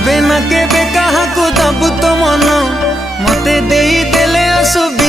केबे ना केबे कहा को दबु तो मन मते देई देले असु